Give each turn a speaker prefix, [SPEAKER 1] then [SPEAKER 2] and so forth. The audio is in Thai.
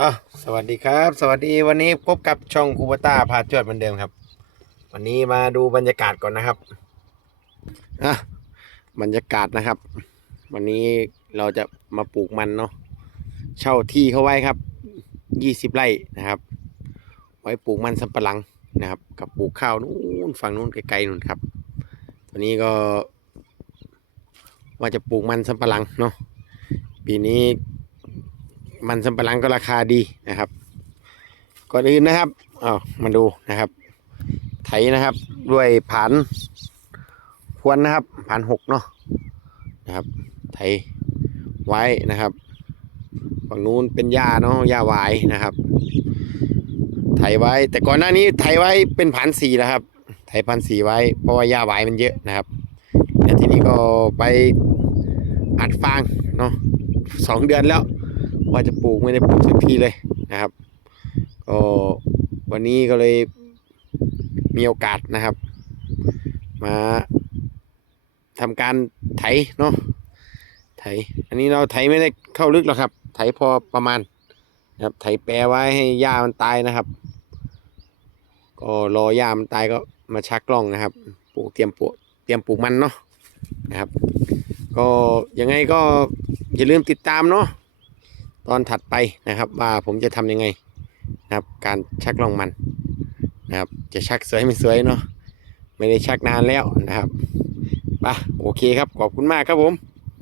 [SPEAKER 1] อะสวัสดีครับ สวัสดีวันนี้พบกับช่องคูบต้าพาจวดเหมือนเดิมครับ วันนี้มาดูบรรยากาศก่อนนะครับอะบรรยากาศนะครับ วันนี้เราจะมาปลูกมันเนาะเช่าที่เขาไว้ครับยี่สิบไร่นะครับ ไว้ปลูกมันสำปะหลังนะครับ กับปลูกข้าวนู้นฝั่งนู้นไกลๆนู่นครับตัวนี้ก็ ว่าจะปลูกมันสำปะหลังเนาะปีนี้ มันสำปะหลังก็ราคาดีนะครับ ก่อนอื่นนะครับเอ้ามาดูนะครับ ไถนะครับด้วยผานพวนนะครับผานหกเนาะนะครับ ไถไว้นะครับฝั่งนู้นเป็นหญ้าเนาะหญ้าหวายนะครับไถไว้ แต่ก่อนหน้านี้ไถไว้เป็นผานสี่แล้วครับ ไถพันสี่ไว้เพราะว่าหญ้าหวายมันเยอะนะครับแล้วทีนี้ก็ไปอัดฟางเนาะสองเดือนแล้ว ว่าจะปลูกไม่ได้ปลูกสักทีเลยนะครับก็วันนี้ก็เลยมีโอกาสนะครับ มาทำการไถเนาะไถ อันนี้เราไถไม่ได้เข้าลึกหรอกครับ ไถพอประมาณนะครับ ไถแปรไว้ให้หญ้ามันตายนะครับ ก็รอหญ้ามันตายก็มาชักกล้องนะครับ ปลูกเตรียมปลูกเตรียมปลูกมันเนาะนะครับ ก็ยังไงก็อย่าลืมติดตามเนาะ ตอนถัดไปนะครับ ว่าผมจะทำยังไงนะครับ การชักลองมันนะครับ จะชักสวยไม่สวยเนาะไม่ได้ชักนานแล้วนะครับไปโอเคครับขอบคุณมากครับผม